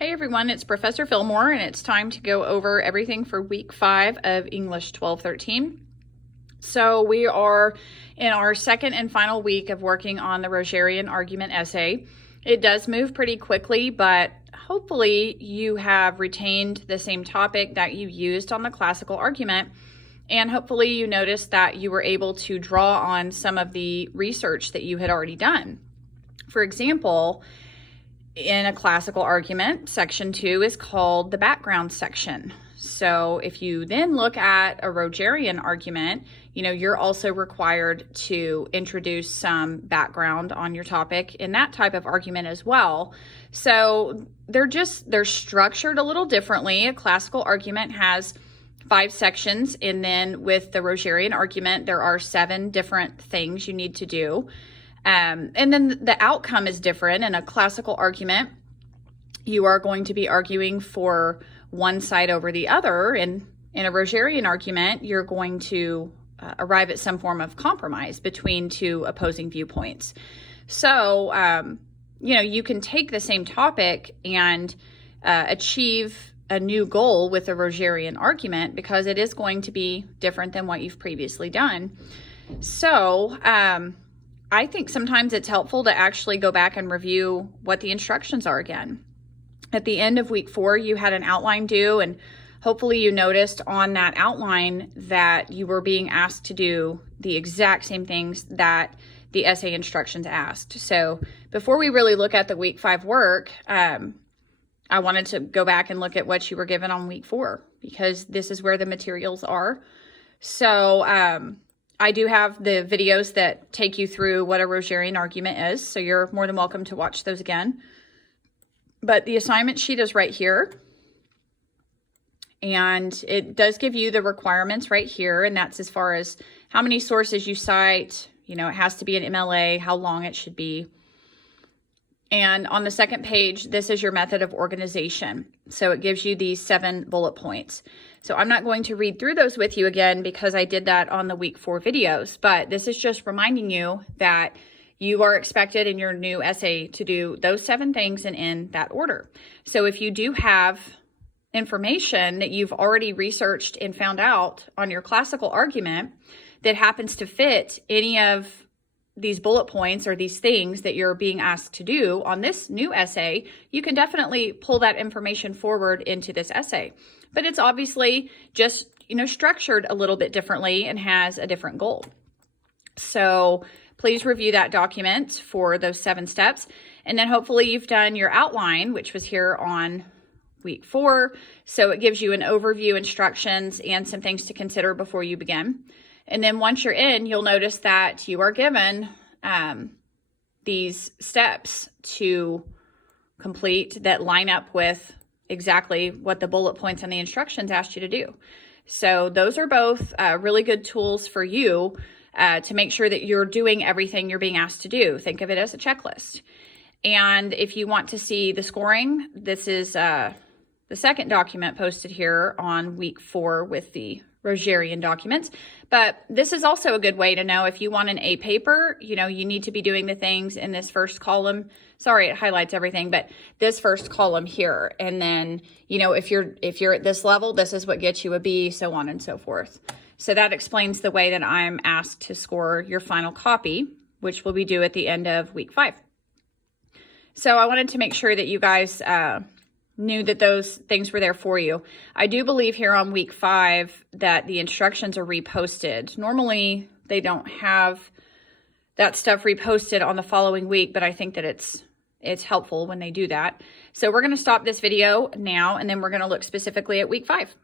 Hey everyone, it's Professor Fillmore and it's time to go over everything for week 5 of English 12-13. So we are in our second and final week of working on the Rogerian argument essay. It does move pretty quickly, but hopefully you have retained the same topic that you used on the classical argument, and hopefully you noticed that you were able to draw on some of the research that you had already done. For example, in a classical argument, section 2 is called the background section. So if you then look at a Rogerian argument, you're also required to introduce some background on your topic in that type of argument as well. So they're structured a little differently. A classical argument has 5 sections, and then with the Rogerian argument, there are 7 different things you need to do. And then the outcome is different. In a classical argument, you are going to be arguing for one side over the other. And in a Rogerian argument, you're going to arrive at some form of compromise between 2 opposing viewpoints. So, you can take the same topic and achieve a new goal with a Rogerian argument because it is going to be different than what you've previously done. So, I think sometimes it's helpful to actually go back and review what the instructions are again. At the end of week 4, you had an outline due, and hopefully you noticed on that outline that you were being asked to do the exact same things that the essay instructions asked. So before we really look at the week 5 work, I wanted to go back and look at what you were given on week 4, because this is where the materials are. So, I do have the videos that take you through what a Rogerian argument is, so you're more than welcome to watch those again. But the assignment sheet is right here, and it does give you the requirements right here, and that's as far as how many sources you cite. It has to be an MLA, how long it should be. And on the second page, this is your method of organization. So it gives you these 7 bullet points. So I'm not going to read through those with you again because I did that on the week 4 videos, but this is just reminding you that you are expected in your new essay to do those 7 things and in that order. So if you do have information that you've already researched and found out on your classical argument that happens to fit any of these bullet points or these things that you're being asked to do on this new essay, you can definitely pull that information forward into this essay. But it's obviously just, structured a little bit differently and has a different goal. So please review that document for those 7 steps. And then hopefully you've done your outline, which was here on week 4. So it gives you an overview, instructions, and some things to consider before you begin. And then once you're in, you'll notice that you are given these steps to complete that line up with exactly what the bullet points and the instructions asked you to do. So those are both really good tools for you to make sure that you're doing everything you're being asked to do. Think of it as a checklist. And if you want to see the scoring, this is the second document posted here on week 4 with the Rogerian documents. But this is also a good way to know if you want an A paper, you need to be doing the things in this first column. Sorry, it highlights everything, but this first column here. And then, if you're at this level, this is what gets you a B, so on and so forth. So that explains the way that I'm asked to score your final copy, which will be due at the end of week 5. So I wanted to make sure that you guys knew that those things were there for you. I do believe here on week 5 that the instructions are reposted. Normally, they don't have that stuff reposted on the following week, but I think that it's helpful when they do that. So we're going to stop this video now, and then we're going to look specifically at week 5.